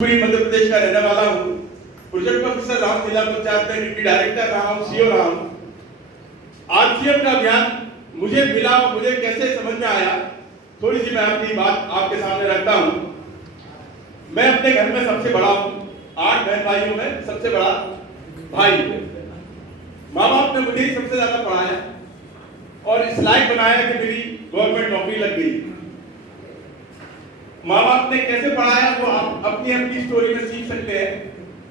पूरी मध्य प्रदेश का रहने वाला हूँ। प्रोजेक्ट ऑफिसर रहा हूँ, जिला पंचायत में डिप्टी डायरेक्टर रहा हूँ, सीओ रहा हूँ। आरसीएम का अभियान मुझे मिला, मुझे कैसे समझ में आया, थोड़ी सी मैं अपनी बात आपके सामने रखता हूँ। मैं अपने घर में सबसे बड़ा हूँ, 8 बहन भाइयों में सबसे बड़ा भाई। माँ बाप ने मुझे सबसे ज्यादा पढ़ाया और इस लायक बनाया कि मेरी गवर्नमेंट नौकरी लग गई। माँ बाप ने कैसे पढ़ाया वो आप अपनी अपनी स्टोरी में सीख सकते हैं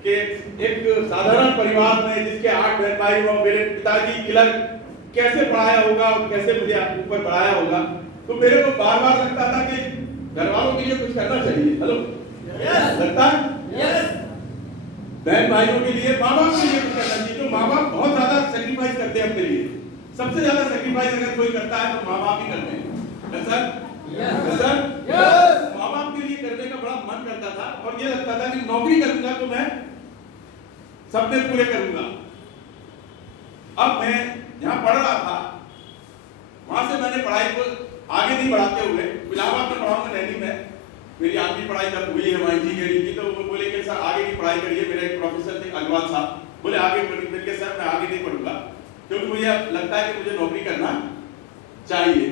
कि एक साधारण परिवार में जिसके 8 बहन भाई हो, मेरे पिताजी क्लर्क, कैसे पढ़ाया होगा और कैसे मुझे ऊपर बढ़ाया होगा। तो मेरे को बार बार लगता था कि घर वालों के लिए कुछ करना चाहिए। हेलो, लगता है बहन भाइयों के लिए, माँ बाप के लिए कुछ करना चाहिए। तो माँ बाप बहुत ज्यादा सेक्रीफाइस करते हैं अपने लिए। सबसे ज्यादा सेक्रीफाइस अगर कोई करता है तो माँ बाप ही करते हैं। सर माँ बाप के लिए करने का बड़ा मन करता था और ये लगता था कि नौकरी करूंगा तो मैं सपने पूरे करूंगा। अब मैं यहाँ पढ़ रहा था, वहां से मैंने पढ़ाई को आगे नहीं बढ़ाते हुए इलाहाबाद में पढ़ा हूँ, नैनी में मेरी आखिरी पढ़ाई जब हुई है वहाँ इंजीनियरिंग की, तो वो बोले कि सर आगे की पढ़ाई करिए। मेरे एक प्रोफेसर थे अग्रवाल साहब, बोले आगे पढ़िए। सर मैं आगे नहीं पढ़ूंगा क्योंकि मुझे लगता है कि मुझे नौकरी करना चाहिए।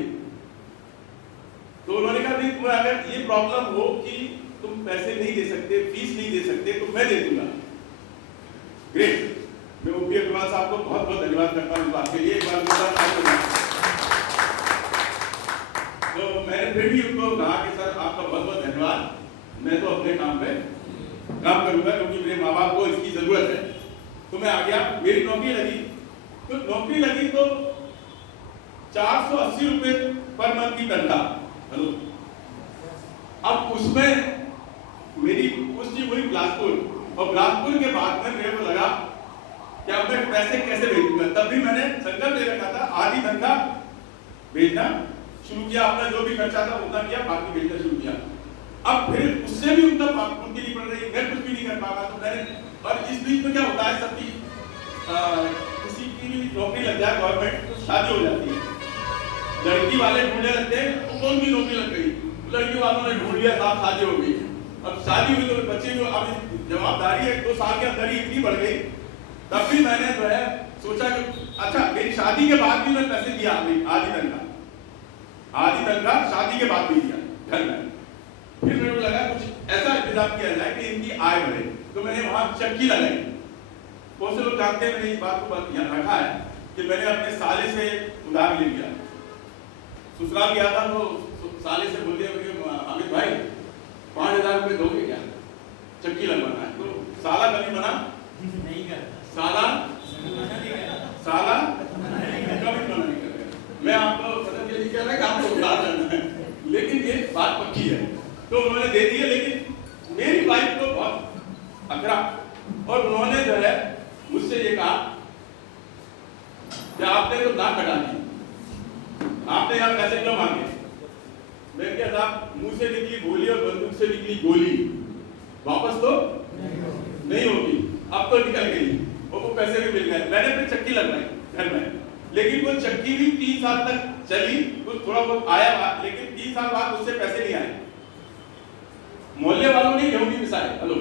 तो उन्होंने कहा नहीं, तुम्हें अगर ये प्रॉब्लम हो कि तुम पैसे नहीं दे सकते, फीस नहीं दे सकते, तो मैं दे दूंगा। ग्रेट, मैं ओपी अग्रवाल साहब को बहुत बहुत धन्यवाद करता हूँ इस बात के लिए। एक बार तो मैंने फिर भी उनको कहा कि सर आपका बहुत बहुत धन्यवाद, मैं तो अपने काम पे काम करूंगा क्योंकि मेरे माँ बाप को इसकी जरूरत है। तो मैं आ गया, मेरी नौकरी लगी। तो नौकरी लगी तो 480 रुपए पर मंथ की तनख्वाह। हेलो, अब उसमें मेरी पुष्टि हुई बिलासपुर, और बिलासपुर के बाद में मेरे को लगा कि अब मैं पैसे कैसे भेजूंगा। तब भी मैंने संकल्प ले रखा था आधी तनख्वाह भेजना शुरू किया, अपना जो भी खर्चा था उतना किया, बाकी भेजना शुरू किया। अब फिर उससे भी उनका पूर्ति नहीं पड़ रही, मैं कुछ भी नहीं कर पा रहा। तो मैंने, और इस बीच में क्या होता है, सबकी किसी की भी नौकरी लग जाए गवर्नमेंट तो शादी हो जाती है। लड़की वाले ढूंढने लगते हैं तो कौन भी नौकरी लग गई, लड़की वालों ने ढूंढ लिया, साथ शादी हो गई। अब शादी हुई तो बच्चे भी, अब जवाबदारी 1-2 साल के अंदर ही इतनी बढ़ गई। तब भी मैंने जो है सोचा कि अच्छा, मेरी शादी के बाद भी मैं पैसे दिया, आधी तनख्वाह शादी के बाद भी दिया घर में। फिर मेरे को लगा कुछ ऐसा इंतजाम किया जाए कि इनकी आय बढ़े। तो मैंने वहां चक्की लगाई। बहुत से लोग जानते हैं, मैंने इस बात को यहाँ रखा है कि मैंने अपने साले से उधार ले लिया। ससुराल गया था तो साले से बोल दिया, अमित भाई 5000 रुपए दोगे क्या, चक्की लगवाना है। तो साला कभी मना नहीं करता, साला कभी मना नहीं करता। मैं आपको मतलब ये नहीं कह रहा कि आपको उधार करना है, लेकिन ये बात पक्की है। तो उन्होंने दे दिए, लेकिन मेरी वाइफ को बहुत अखरा, और उन्होंने जो है मुझसे ये कहा कि आपने तो नाक कटा दी, आपने यहाँ पैसे क्यों मांगे। मैं क्या था, मुंह से निकली गोली और बंदूक से निकली गोली वापस तो नहीं होगी, अब तो निकल गई और वो पैसे भी मिल गए। मैंने फिर चक्की लगवाई घर में, लेकिन वो चक्की भी 3 साल तक चली, कुछ थोड़ा बहुत आया, लेकिन 3 साल बाद उससे पैसे नहीं आए। मोहल्ले वालों ने गेहूं भी पिसाए। हेलो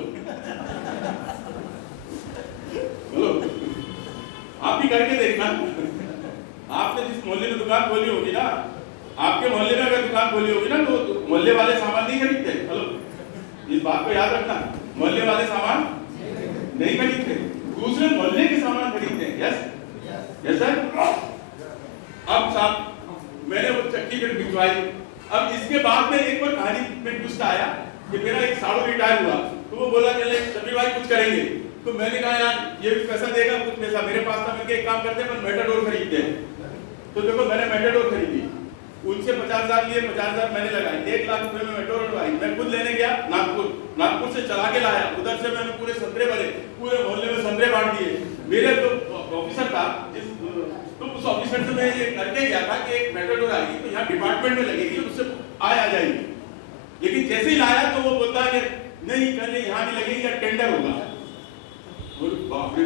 हेलो, आप भी करके देखना। आपने जिस मोहल्ले में दुकान खोली होगी ना, आपके मोहल्ले में अगर दुकान खोली होगी ना, तो मोहल्ले वाले सामान नहीं खरीदते। हेलो, इस बात को याद रखना, मोहल्ले वाले सामान नहीं खरीदते, दूसरे मोहल्ले के सामान खरीदते हैं। Yes sir. अब साहब मैंने वो चक्की फिर भिजवाई। अब इसके बाद में एक और कहानी में ट्विस्ट आया कि मेरा एक साड़ू रिटायर हुआ, तो वो बोला कि सभी भाई कुछ करेंगे। तो मैंने कहा यार ये भी पैसा देगा, कुछ पैसा मेरे पास था, मैं एक काम करते हैं मेटाडोर खरीदते हैं। तो देखो मैंने मेटाडोर खरीदी, उनसे 50,000 लिए, 50,000 मैंने लगाई, 1 लाख रुपए में मेटाडोर लाई। मैं खुद लेने गया नागपुर से चला के लाया, उधर से मैंने पूरे संतरे भरे, पूरे मोहल्ले में संतरे बांट दिए। मेरे जो ऑफिसर था तो उस ऑफिसर से मैं ये करके गया था कि एक मेटाडोर आएगी तो यहाँ डिपार्टमेंट में लगेगी, उससे आ जाएगी। लेकिन जैसे ही लाया तो वो बोलता है कि नहीं पहले यहाँ नहीं लगेगी, या टेंडर होगा। बाप रे,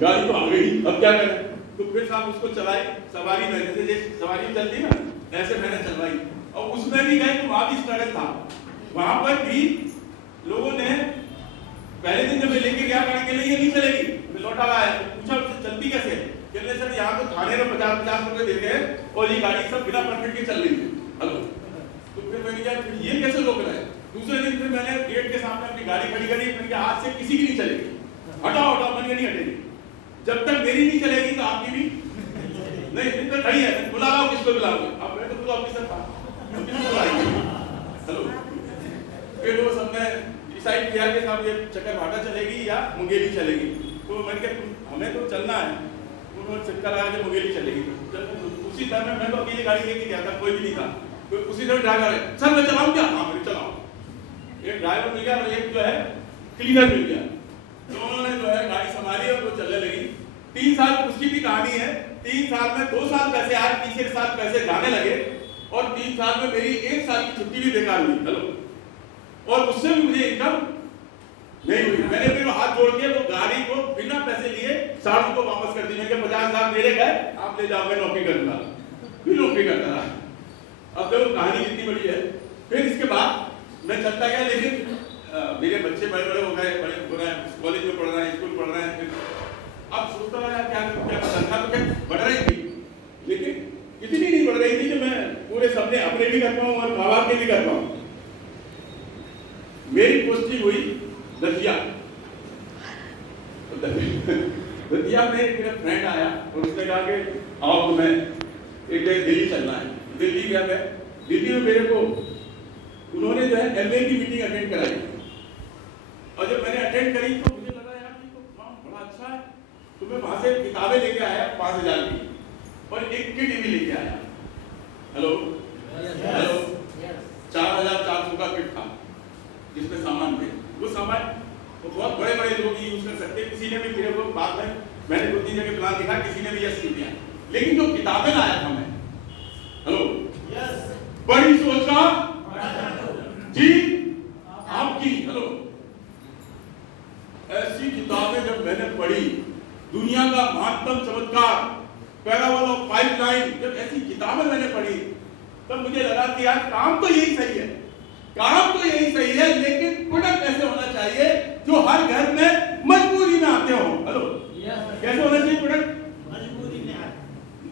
गाड़ी तो आ गई, अब क्या करें। तो फिर साहब उसको चलाई, सवारी में जैसे सवारी चलती ना, ऐसे मैंने चलवाई। और उसमें भी गए तो वहां भी स्ट्रगल था, वहां पर भी लोगों ने कहने ये नहीं चलेगी। मैं लौटा लाया, पूछा उससे चलती कैसे? कहने सर यहाँ तो थाने में 50-50 रुपए देते हैं और ये गाड़ी सब बिना परमिट के चल रही है। हेलो, तो फिर मैंने कहा फिर ये कैसे रोक रहा है? दूसरे दिन फिर मैंने गेट के सामने अपनी गाड़ी खड़ी करी, मैंने कहा आज से किसी की नहीं चलेगी, हटाओ हटाओ, मैंने नहीं हटेगी, जब तक मेरी नहीं चलेगी तो आपकी भी नहीं। फिर तो खड़ी है, बुला लाओ, किसको बुलाओगे? अब मैं तो खुद ऑफिसर था, किसको बुलाएंगे? हेलो, फिर वो सबने डिसाइड किया कि साहब ये चक्करभाटा चलेगी या मुंगेली चलेगी। तो मैंने कहा हमें तो चलना है। उन्होंने चक्कर आया कि मुंगेली चलेगी। उसी टाइम में मैं तो अकेली गाड़ी लेके गया था, कोई भी नहीं था। तो उसी टाइम ड्राइवर है, सर मैं चलाऊं क्या? हाँ मैं चलाऊं। एक ड्राइवर मिल गया और एक जो है क्लीनर मिल गया। तो उन्होंने जो है गाड़ी संभाली और वो चलने लगी। 3 साल उसकी भी कहानी है। 3 साल में 2 साल पैसे आए, तीसरे साल पैसे जाने लगे और 3 साल में मेरी 1 साल की छुट्टी भी बेकार हुई। हेलो, और उससे भी मुझे इनकम नहीं हुई। मैंने फिर हाथ जोड़ के वो गाड़ी को बिना पैसे लिए साड़ू को वापस कर दी। मैंने कहा 50,000 मेरे गए, आप ले जाओ, मैं नौकरी करूंगा। फिर नौकरी करता रहा। अब देखो कहानी कितनी बड़ी है। फिर इसके बाद मैं चलता गया, लेकिन मेरे बच्चे बड़े बड़े हो गए, बड़े हो रहे हैं, कॉलेज में पढ़ रहे हैं, स्कूल पढ़ रहे हैं। फिर अब सोचता रहा क्या तनख्वाह तो क्या बढ़ रही थी, लेकिन इतनी नहीं बढ़ रही थी कि मैं पूरे सपने अपने भी कर पाऊं और माँ बाप के भी कर पाऊं। मेरी पोस्टिंग हुई दतिया। दतिया में एक मेरा फ्रेंड आया और उसने कहा कि आओ तुम्हें एक जगह दिल्ली चलना है। दिल्ली गया मैं। दिल्ली में मेरे को उन्होंने जो है एमए की मीटिंग अटेंड कराई और जब मैंने अटेंड करी तो मुझे लगा यार ये तो काम बड़ा अच्छा है। तो मैं वहां से किताबें लेके आया 5,000 की और एक किट भी लेके आया। हेलो हेलो, 4,400 का किट था जिसमें सामान थे। वो सामान वो बहुत बड़े बड़े लोग यूज कर सकते। किसी ने भी मेरे को बात में मैंने 2-3 जगह प्लान दिखा, किसी ने भी यस नहीं दिया, लेकिन जो किताबें लाया था मैं, हेलो यस, बड़ी सोच का जी आपकी, हेलो, ऐसी किताबें जब मैंने पढ़ी, दुनिया का महत्तम चमत्कार, पैराबोला पाइपलाइन, जब ऐसी किताबें मैंने पढ़ी तब मुझे लगा कि यार काम तो यही सही है, काम तो यही सही है, लेकिन प्रोडक्ट ऐसे होना चाहिए जो हर घर में मजबूरी में आते हो। हेलो कैसे होना चाहिए प्रोडक्ट? मजबूरी में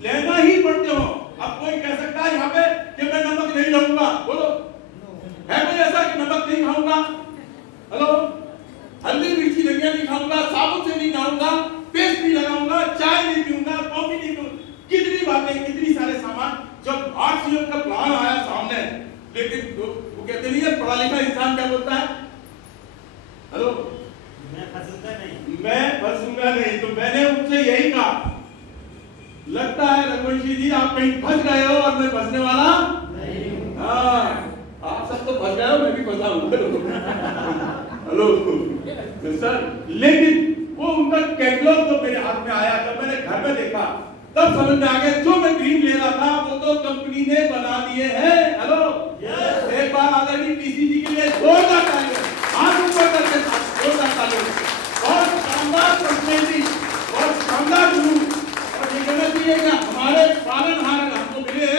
लेना ही पड़ते हो। अब कोई कह सकता है यहाँ पे कि मैं नमक नहीं लाऊंगा, बोलो है कोई ऐसा कि नमक नहीं खाऊंगा? हेलो, हल्दी मिर्ची नहीं खाऊंगा, साबुन से नहीं नहाऊंगा, पेस्ट नहीं लगाऊंगा, चाय नहीं पीऊंगा, कॉफी नहीं पीऊंगा, कितनी बातें, कितनी सारे सामान। जब आरसीएम का प्लान आया सामने, लेकिन वो कहते नहीं है पढ़ा लिखा इंसान क्या बोलता है? हेलो, मैं फंसूंगा नहीं। तो मैंने उनसे यही कहा, लगता है रघुवंशी जी आप कहीं फंस गए हो और मैं फंसने वाला नहीं हूं। हाँ, आप सब तो फंस गए हो, मैं भी फंसा हूं। हेलो सर, लेकिन वो उनका कैटलॉग जो मेरे हाथ में आया, जब मैंने घर में देखा तब समझ में आ गया जो मैं ड्रीम ले रहा था वो तो कंपनी ने बना दिए हैं। हेलो यस, एक बार आदरणीय टीसीजी के लिए जोरदार तालियां, हाथ ऊपर करके जोरदार तालियां। बहुत शानदार पर्सनैलिटी, बहुत शानदार गुरु, और ये कहना चाहिए कि हमारे पालनहार हमको मिले,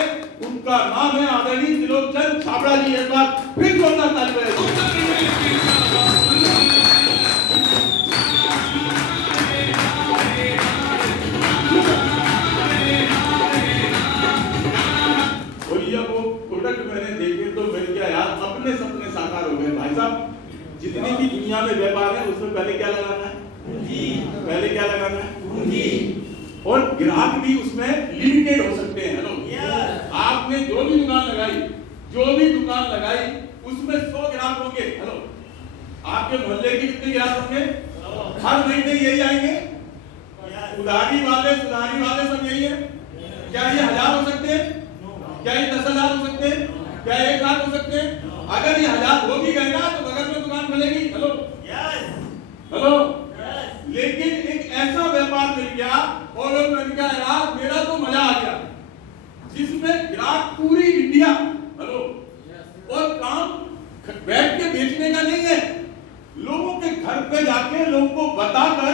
उनका नाम है आदरणीय त्रिलोकचंद छाबड़ा जी। एक बार फिर जोरदार तालियां। मैंने देखे तो मैंने क्या यार, अपने सपने साकार हो गए। भाई साहब, जितनी भी दुनिया में व्यापार है उसमें पहले क्या लगाना है? पूंजी। पहले क्या लगाना है? पूंजी। और ग्राहक भी उसमें लिमिटेड हो सकते हैं। हेलो आपने जो भी दुकान लगाई उसमें 100 ग्राहक होंगे। हेलो, आपके मोहल्ले के कितने ग्राहक होंगे? हर महीने यही आएंगे। उधारी वाले सुधारी वाले सब यही है। क्या ये 1000 हो सकते हैं? क्या ये 10,000 हो सकते हैं? क्या 1 लाख हो सकते हैं? अगर ये 1000 हो भी गए ना तो बगल में दुकान खुलेगी। हेलो हेलो, लेकिन एक ऐसा व्यापार मिल गया और मैंने कहा यार मेरा तो मजा आ गया, जिसमें ग्राहक पूरी इंडिया, हेलो, और काम बैठ के बेचने का नहीं है, लोगों के घर पे जाके लोगों को बताकर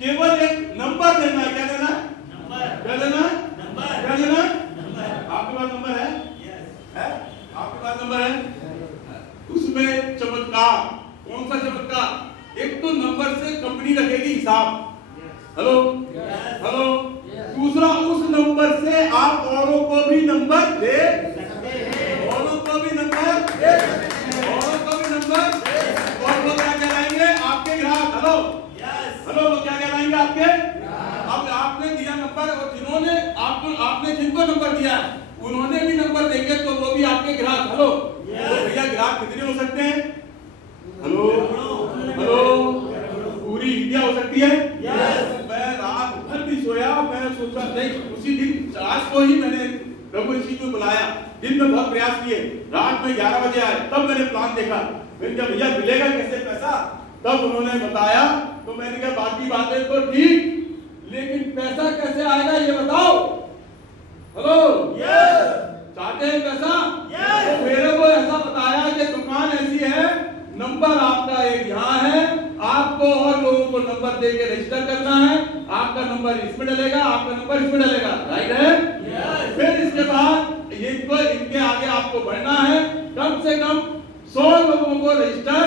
केवल एक नंबर देना है। क्या देना है? नंबर। क्या देना है? नंबर। क्या देना है? आपके पास नंबर है? है? आपके पास नंबर है? उसमें चमत्कार, कौन सा चमत्कार? एक तो नंबर से कंपनी रखेगी। साहब। Hello hello. दूसरा, उस नंबर से आप औरों को भी नंबर दे सकते हैं, औरों को भी नंबर दे सकते हैं, औरों को भी नंबर दे सकते हैं। और वो क्या कहलाएंगे? आपके ग्राहक। Hello hello. वो क्या कहलाएंगे? आपके। अब आपने दिया नंबर और जिन्होंने आपने जिनको नंबर दिया उन्होंने भी नंबर देंगे तो वो भी आपके ग्राहक। हेलो। तो भैया ग्राहक कितने हो सकते हैं? Hello hello. पूरी इंडिया हो सकती है। मैं रात भर भी सोया, मैं सोचा नहीं, उसी दिन आज को ही मैंने प्रभु यीशु को बुलाया। दिन में बहुत प्रयास किए, रात में 11 बजे आए, तब मैंने प्लान देखा। मैंने कहा भैया मिलेगा कैसे पैसा? तब उन्होंने बताया, तो मैंने कहा बाकी बातें तो ठीक, लेकिन पैसा कैसे आएगा ये बताओ। हेलो चाहते हैं पैसा? तो मेरे को ऐसा बताया कि दुकान ऐसी है, नंबर आपका एक यहाँ है, आपको और लोगों को नंबर दे के रजिस्टर करना है, आपका नंबर इसमें डलेगा, आपका नंबर इसमें डलेगा, राइट है? फिर इसके बाद इनके आगे आपको बढ़ना है, कम से कम 100 लोगों को रजिस्टर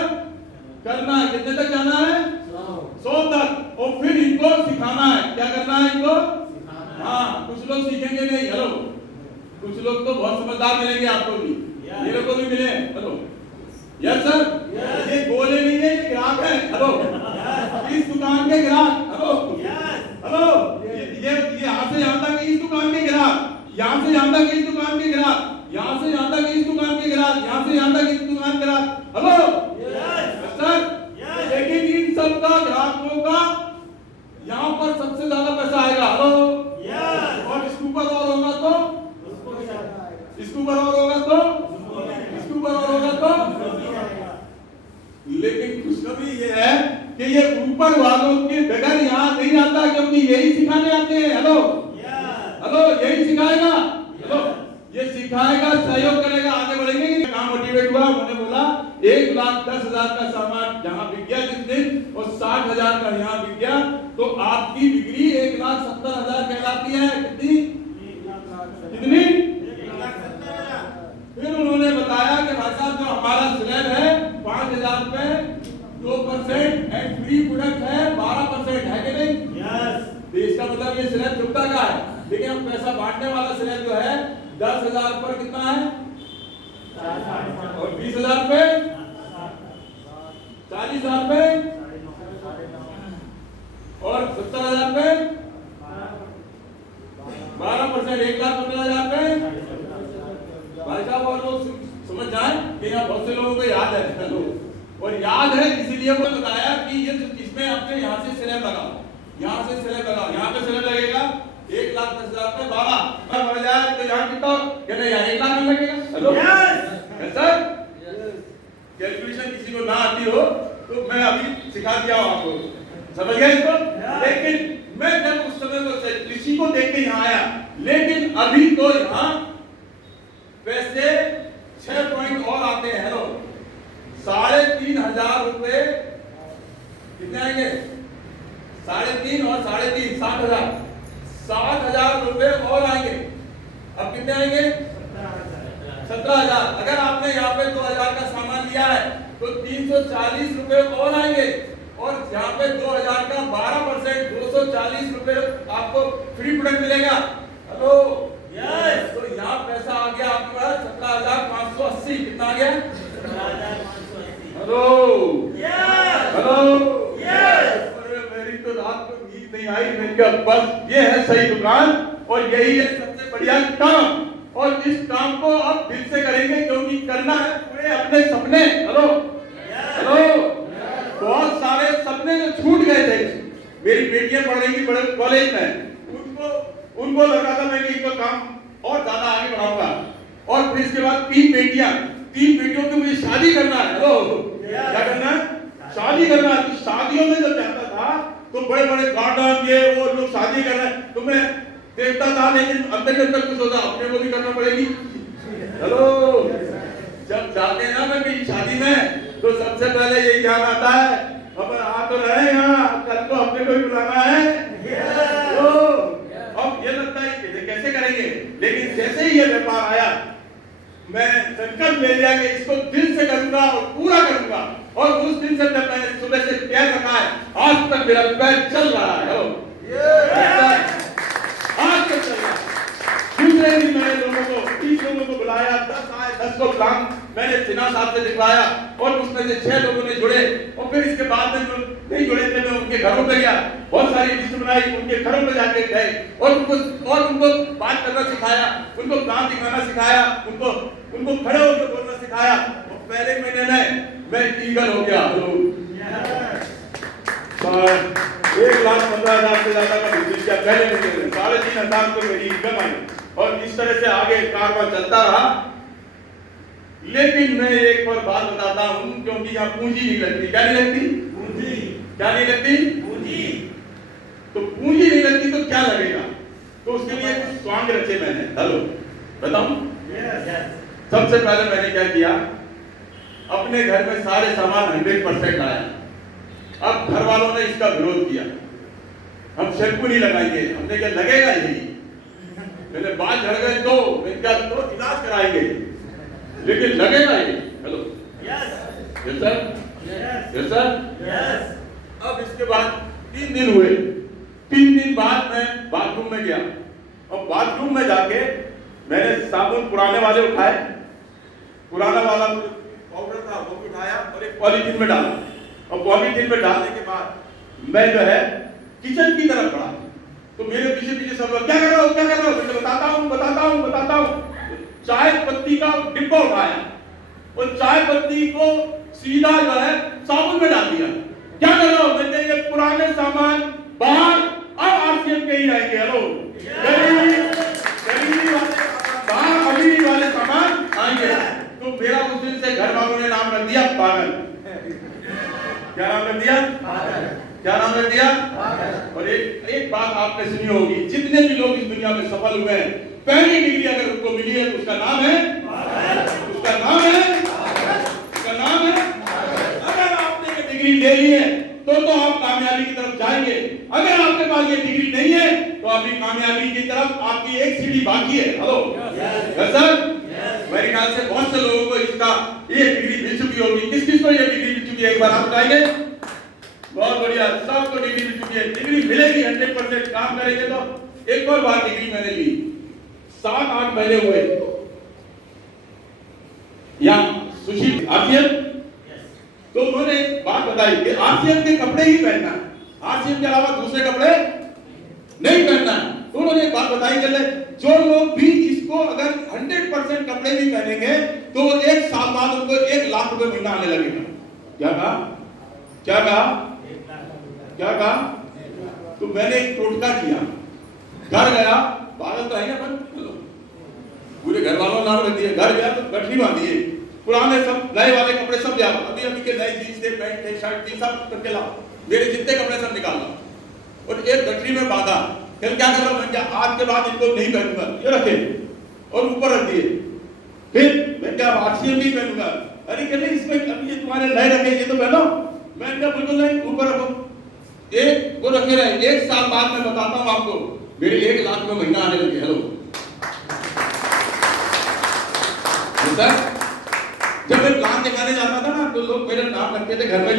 करना है। कितने तक जाना है? 100 तक। और फिर इनको सिखाना है। क्या करना है इनको? हाँ, कुछ लोग सीखेंगे नहीं। हेलो, कुछ लोग तो बहुत समझदार मिलेंगे आपको भी, ये लोग को भी मिले। Hello yes sir. ये गोले नहीं है, ये ग्राहक है। हेलो इस दुकान के ग्राहक। Hello hello. ये यहाँ से यहाँ तक इस दुकान के ग्राहक, यहाँ से यहाँ तक इस दुकान के ग्राहक, यहाँ से यहाँ तक इस दुकान के ग्राहक, यहाँ से यहाँ तक इस दुकान के ग्राहक। Hello sir. लेकिन इन सब का ग्राहकों का यहाँ पर सबसे ज्यादा पैसा आएगा। हेलो। और इसके ऊपर और होगा तो, इसके ऊपर और होगा तो, इसके ऊपर और होगा तो। लेकिन खुशखबरी ये है कि ये ऊपर वालों के बगैर यहाँ नहीं आता, क्योंकि यही सिखाने आते हैं। Hello hello. यही सिखाएगा। हेलो ये सिखाएगा, सहयोग करेगा, आगे बढ़ेंगे। कहाँ मोटिवेट हुआ? उन्होंने बोला 1,10,000 का सामान जहाँ बिक गया जिस दिन, और 60,000 का यहाँ बिक गया, तो आपकी बिक्री 1,70,000 कहलाती है। कितनी? कितनी? फिर उन्होंने बताया कि भाई साहब जो हमारा स्लैब है 5,000 रुपए, 2% एंड फ्री प्रोडक्ट है 12%, है कि नहीं? तो इसका मतलब ये स्लैब चुकता का है, लेकिन हम पैसा बांटने वाला स्लैब जो है 10,000 पर कितना है? और 20,000 पे 40,000 पे और 70,000 पे 12%, 1,15,000 पे। भाई साहब और लोग समझ जाए कि यहाँ बहुत से लोगों को याद है, और याद है इसीलिए वो बताया कि ये इसमें आपने यहाँ से स्लैब लगाओ, यहाँ से स्लैब लगाओ, यहाँ पे स्लैब लगेगा 1,10,000 पे 12 बढ़ जाए तो यहाँ कितना? कहते यार 1 लाख लगेगा। Hello sir. कैलकुलेशन किसी को ना आती हो तो मैं अभी सिखा दिया हूँ आपको, समझ गए इसको? लेकिन मैं जब उस समय को किसी को देख के यहाँ आया, लेकिन अभी तो यहाँ पैसे 6 पॉइंट और आते हैं। हेलो 3,500 रुपए कितने आएंगे? 3.5 और 3.5 7,000, 7,000 रुपए और आएंगे। अब कितने आएंगे? 17,000। अगर आपने यहाँ पे 2,000 का सामान लिया है तो 340 रुपए और आएंगे, और यहाँ पे 2,000 का 12% 240 रुपए आपको फ्री प्रोडक्ट मिलेगा। Hello yes. तो यहाँ पैसा आ गया आपके पास 17,580। कितना आ गया? 17,580। Hello hello yes. मेरी तो रात को नींद नहीं आई। मैंने कहा बस ये है सही दुकान और यही है सबसे बढ़िया काम, और इस काम को अब दिल से करेंगे, क्योंकि करना है पूरे अपने सपने। Hello hello. बहुत सारे सपने जो छूट गए थे, मेरी बेटियां पढ़ रही थी बड़े कॉलेज में, उनको लगा था मैं कि इनको काम और ज्यादा आगे बढ़ाऊंगा, और फिर इसके बाद 3 बेटियों की मुझे शादी करना है। हेलो क्या करना है? शादी करना है। तो शादियों में जब जाता था तो बड़े बड़े गार्डन ये वो लोग शादी कर रहे हैं, तो मैं देखता था, लेकिन अंदर ही अंदर कुछ होता अपने को भी करना पड़ेगी। हेलो जब जाते हैं ना मैं कहीं शादी में, तो सबसे पहले यही ध्यान आता है, अब आ तो रहे यहाँ, कल को अपने को भी बुलाना है। अब ये लगता है कि कैसे करेंगे, लेकिन जैसे ही ये व्यापार आया, मैं संकल्प ले लिया कि इसको दिल से करूंगा और पूरा करूंगा। और उस दिन से जब मैंने सुबह से पैर रखा है, आज तक मेरा पैर चल रहा है। आज तक चल रहा है। दूसरे दिन मैंने लोगों को 30 लोगों को बुलाया, 10 आए, 10 को काम मैंने सिन्हा साहब से दिखवाया और उसमें से 6 लोगों ने जुड़े और फिर इसके बाद में जो नहीं जुड़े थे मैं उनके घरों पे गया, बहुत सारी लिस्ट बनाई, उनके घरों पे जाके गए और उनको बात करना सिखाया, उनको काम दिखाना सिखाया, उनको खड़े होकर बोलना सिखाया और पहले महीने में मैं ईगल हो गया। 1,15,000 से ज्यादा का बिजनेस किया पहले महीने में, 3,500 तो मेरी इनकम आई और इस तरह से आगे कारोबार चलता रहा। लेकिन मैं एक और बात बताता हूं, क्योंकि यहाँ पूंजी नहीं लगती। क्या नहीं लगती? पूंजी। क्या नहीं लगती? पूंजी। तो पूंजी नहीं लगती तो क्या लगेगा? तो उसके लिए कुछ सॉन्ग रचे मैंने। हेलो, बताऊं? सबसे पहले मैंने क्या किया, अपने घर में सारे सामान 100% लाया। अब घर वालों ने इसका विरोध किया, हम शैम्पू नहीं लगाएंगे। हमने क्या, लगेगा यही। मैंने बाल झड़ गए तो मैं क्या, तो इलाज कराएंगे, लेकिन लगेगा ये। Hello, yes sir, yes sir, yes. अब इसके बाद 3 दिन हुए। 3 दिन बाद मैं बाथरूम में गया और बाथरूम में जाके मैंने साबुन पुराने वाले उठाए, पुराना वाला पाउडर था वो उठाया और एक पॉलीथीन में डाला और पॉलीथीन में डालने के बाद मैं जो है किचन की तरफ बढ़ा। तो मेरे पीछे पीछे सब लोग क्या कर रहे हो, क्या कर रहे हो? मैं बताता हूँ। चाय पत्ती का डिब्बा उठाया और चाय पत्ती को सीधा जो है साबुन में डाल दिया। क्या कर रहे हो? मैंने ये पुराने सामान बाहर, अब आरसीएम के ही आएंगे। हेलो, गरीबी वाले बाहर, अमीरी वाले सामान आएंगे। तो मेरा उस दिन से घर वालों ने नाम रख दिया पागल। क्या नाम रख दिया? क्या नाम रख दिया? और एक बात आपने सुनी होगी, जितने भी लोग इस दुनिया में सफल हुए हैं, पहली डिग्री अगर उनको मिली है तो उसका नाम है, उसका नाम है। अगर आपने ये डिग्री ले ली है तो आप कामयाबी की तरफ जाएंगे। अगर आपके पास ये डिग्री नहीं है तो अभी कामयाबी की तरफ आपकी एक सीढ़ी बाकी है। हेलो, सर, मेरे ख्याल से बहुत से लोगों को इसका ये डिग्री मिल चुकी होगी। किस किस को ये डिग्री मिल चुकी है, एक बार आप बताएंगे? बहुत बढ़िया, सबको डिग्री मिल चुकी है। डिग्री मिलेगी 100%, काम करेंगे तो। एक और बार डिग्री मैंने ली, 7-8 महीने हुए यहाँ सुशील आरसीएम। तो उन्होंने बात बताई कि आरसीएम के कपड़े ही पहनना, आरसीएम के अलावा दूसरे कपड़े नहीं पहनना। तो उन्होंने एक बात बताई, चले जो लोग भी इसको अगर 100% कपड़े भी पहनेंगे तो 1 साल बाद उनको 1 लाख रुपए महीना आने लगेगा। क्या कहा? क्या कहा? क्या कहा? तो मैंने एक टोटका किया, घर गया, पागल तो है ना अपन, पूरे घर वालों नाम रख दिए। घर गया तो गठरी बांधिए, पुराने सब नए वाले कपड़े सब ले आओ, अभी के नए जीन्स थे, पैंट थे, शर्ट थी, सब करके लाओ, मेरे जितने कपड़े सब निकाल लो और एक गठरी में बांधा। फिर क्या करो, मैं क्या आज के बाद इनको नहीं पहनूंगा, ये रखे और ऊपर रख दिए। फिर मैं क्या आरसीएम नहीं पहनूंगा। अरे कहते इसमें अभी ये तुम्हारे नए रखे, ये तो पहनो। मैं क्या, बिल्कुल नहीं, ऊपर रखो। एक वो रखे रहे, 1 साल बाद मैं बताता हूँ आपको, मेरे 1 लाख रुपए महीना आने लगे। हेलो सर, जब मैं प्लान दिखाने जाता था ना तो लोग मेरा नाम रखते थे घर में।